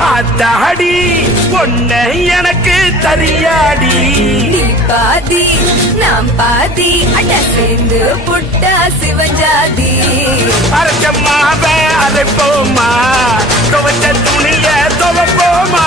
ஆத்தாடி பொண்ணு எனக்கு தரியாடி. நீ பாதி நாம் பாதி அட சேர்ந்து புட்டா சிவஞ்சாதி. அரைச்ச மாவ அரைப்போமா, துவைச்ச துணிய துவைப்போமா.